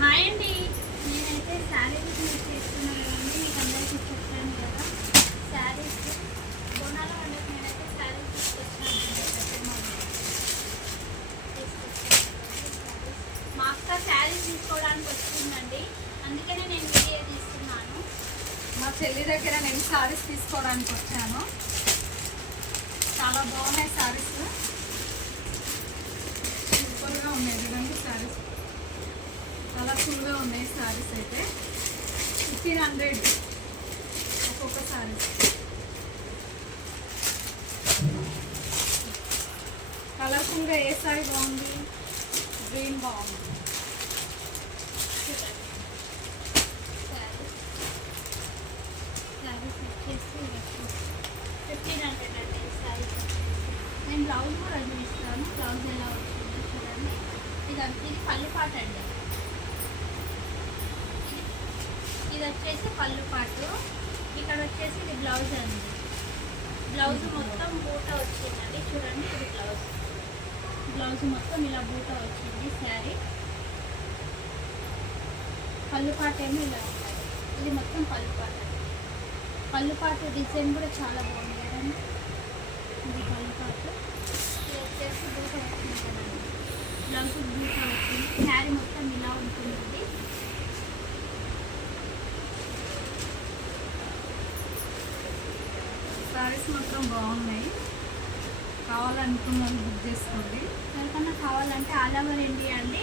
Hi అండి. నేనైతే saris business చేస్తున్నాను కదండి మీకు అందరికీ చెప్పాను కదా. శారీస్ బోనాల పండుగ నేనైతే శారీస్ తీసుకొచ్చానండి పెద్దమ్మ తీసుకొచ్చాను మా అక్క శారీస్ తీసుకోవడానికి వచ్చిందండి. అందుకనే నేను వీడియో తీస్తున్నాను. మా చెల్లి దగ్గర నేను శారీస్ తీసుకోవడానికి వచ్చాను. చాలా బాగున్నాయి శారీస్ సూపర్గా ఉన్నాయి చూడండి సారీస్ కలర్ఫుల్గా ఉన్నాయి శారీస్ అయితే. ఫిఫ్టీన్ హండ్రెడ్ ఒక్కొక్క శారీస్ కలర్ఫుల్గా ఏ శారీ బాగుంది? గ్రీన్ బాగుంది. ఫిఫ్టీన్ హండ్రెడ్ అండి శారీస్ నేను బ్లౌజ్ కూడా అందిస్తాను బ్లౌజ్ ఎలా వచ్చిందో చూడండి. ఇది ఇది పల్లిపాట పాట అండి ఇది ఇది వచ్చేసి పళ్ళు పాటు. ఇక్కడ వచ్చేసి ఇది బ్లౌజ్ అండి. బ్లౌజ్ మొత్తం బూట వచ్చిందండి. చూడండి ఇది బ్లౌజ్ బ్లౌజ్ మొత్తం ఇలా బూట వచ్చింది శారీ పళ్ళు పాట ఏమో ఇలా ఉంటుంది ఇది మొత్తం పళ్ళు పాట. పళ్ళు పాట డిజైన్ కూడా చాలా బాగుంది కదండి. ఇది పళ్ళు పాట. ఇది వచ్చేసి బూట వచ్చింది కదండి. బ్లౌజ్ బూట వచ్చింది. శారీ మొత్తం ఇలా ఉంటుంది. సారీస్ మాత్రం బాగున్నాయి. కావాలనుకున్న వాళ్ళు బుక్ చేసుకోండి. ఎవరికన్నా కావాలంటే ఆల్ ఓవర్ ఇండియా అండి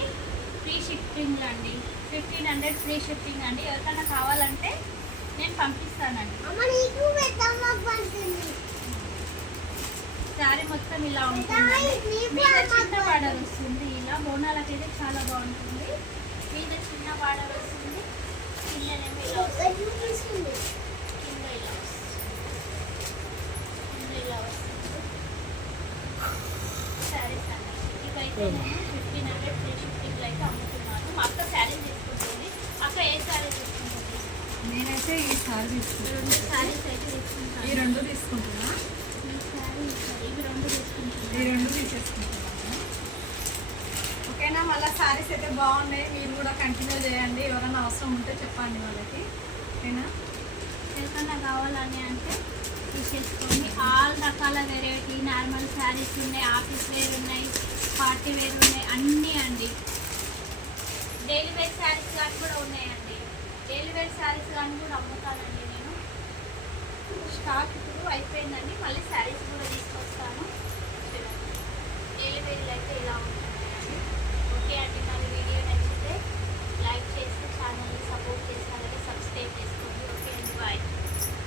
ఫ్రీ షిప్పింగ్ అండి. ఫిఫ్టీన్ హండ్రెడ్ ఫ్రీ షిప్పింగ్ అండి. ఎవరికన్నా కావాలంటే నేను పంపిస్తానండి. శారీ మొత్తం ఇలా ఉంటుంది చిన్న బార్డర్ వస్తుంది. ఇలా బోనాలకి అయితే చాలా బాగుంటుంది. మీద చిన్న బార్డర్ వస్తుంది కిందనేమో ఇలా వస్తుంది కింద ఇలా వస్తుంది కింద ఇలా వస్తుంది శారీస్ అండి ఇవైతే నేను ఫిఫ్టీన్ హండ్రెడ్ షిప్పింగ్లో అయితే అమ్ముతున్నాను మా అక్క శారీ తీసుకుంటుంది అక్క ఏ శారీ తీసుకుంటుంది నేనైతే ఈ సారీ తీసుకుంటాను. రెండు శారీస్ అయితే ఈ తీసుకుంటాను రెండు తీసుకుంటున్నా ఈ శారీ ఈ ఇవి రెండు ఈ తీసుకుంటున్నాను రెండు తీసేసుకుంటున్నాను ఓకేనా? మళ్ళీ సారీస్ అయితే బాగున్నాయి. మీరు కూడా కంటిన్యూ చేయండి. ఎవరైనా అవసరం ఉంటే చెప్పండి వాళ్ళకి. ఓకేనా? ఎవరికన్నా కావాలని అంటే తీసేసుకోండి. ఆల్ రకాల వెరైటీ నార్మల్ శారీస్ ఉన్నాయి ఆఫీస్ వేర్ ఉన్నాయి. పార్టీ వేర్ ఉన్నాయి అన్నీ అండి. డైలీ వేర్ శారీస్ కానీ కూడా ఉన్నాయండి. డైలీ వేర్ శారీస్ కానీ కూడా అమ్ముతానండి నేను. స్టాక్ ఇప్పుడు అయిపోయిందండి మళ్ళీ శారీస్ కూడా తీసుకొస్తాను.